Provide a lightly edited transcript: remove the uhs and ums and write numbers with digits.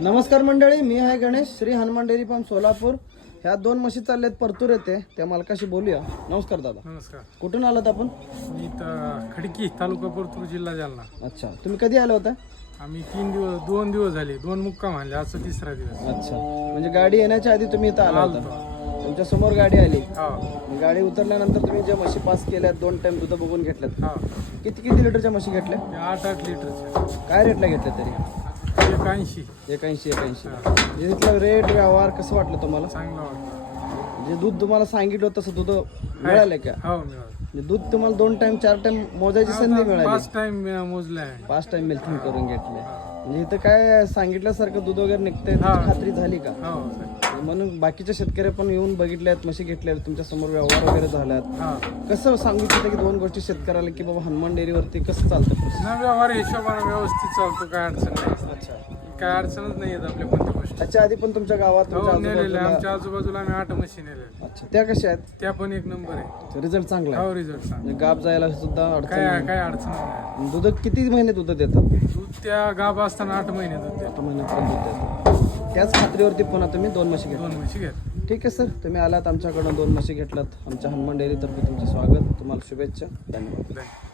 नमस्कार मंडळी, मी आहे गणेश, श्री हनुमान डेअरी फार्म सोलापूर. ह्या दोन म्हशी चालल्यात परतूर येते, त्या मालकाशी बोलूया. नमस्कार दादा. नमस्कार. कुठून आलात आपण? मी तर खडकी तालुका परतूर जिल्हा जालना. अच्छा, तुम्ही कधी आला होता? आम्ही 2 दिवस झाले, 2 मुक्काम आणले, आजचा तिसरा दिवस. अच्छा, म्हणजे गाडी येण्याच्या आधी तुम्ही इथं आला होता. आलतो. तुमच्या समोर गाडी आली. हो गाडी उतरल्यानंतर तुम्ही ज्या म्हशी पास केल्यात, 2 टाइम दूध बघून घेतल्यात. हो किती किती लिटरच्या म्हशी घेतल्या? 8 लिटरचे काय रेटला घेतल्या तरी? 81. 81. इथला रेट व्यवहार कसं वाटलं तुम्हाला? चांगला वाटतं. जे दूध तुम्हाला सांगितलं होतं तसं दूध मिळालं का? हो मिळालं. म्हणजे दूध तुम्हाला 2 टाइम 4 टाइम मोजायची संधी मिळाली. 5 टाइम मोजले आहे. 5 टाइम मिल्किंग करून घेतले. म्हणजे इथं काय सांगितल्यासारखं दूध वगैरे निघतंय, हा. त्याची खात्री झाली का? हो म्हणून बाकीचे शेतकरी पण येऊन बघितल्यात, म्हशी घेतल्यात, तुमच्या समोर व्यवहार वगैरे झाल्यात. हो कसं सांगू इच्छिता की 2 गोष्टी शेतकऱ्याला की बाबा हनुमान डेअरीवरती कसं चालतं process? ना व्यवहार हिशोबाने व्यवस्थित चालतो, काय अडचण नाही. अच्छा, काय अडचणच नाही येत आपल्या कोणत्या गोष्टी. त्याच्या आधी पण तुमच्या गावात तुमच्या हो नेलेले, आजूबाजूला- आमच्या आजूबाजूला आम्ही 8 म्हशी नेलेल्या. अच्छा, त्या कशा आहेत? त्या पण एक नंबर आहे. रिझल्ट चांगला आहे. हो रिझल्ट सांग. म्हणजे गाब जायला सुद्धा अडचण काय नाही. काय अडचण नाही. दूध किती महिने दूध देतात? दूध त्या गाभ असताना 8 महिने दूध देतो. 8 महिन्यापर्यंत दूध देतात. त्याच खात्रीवरती पुन्हा तुम्ही 2 म्हशी घेतल्या. 2 म्हशी घेत. ठीक आहे सर, तुम्ही आलात आमच्याकडून 2 म्हशी घेतलात. आमच्या हनुमान डेअरीतर्फे तुमचे स्वागत, तुम्हाला शुभेच्छा, धन्यवाद. धन्यवाद.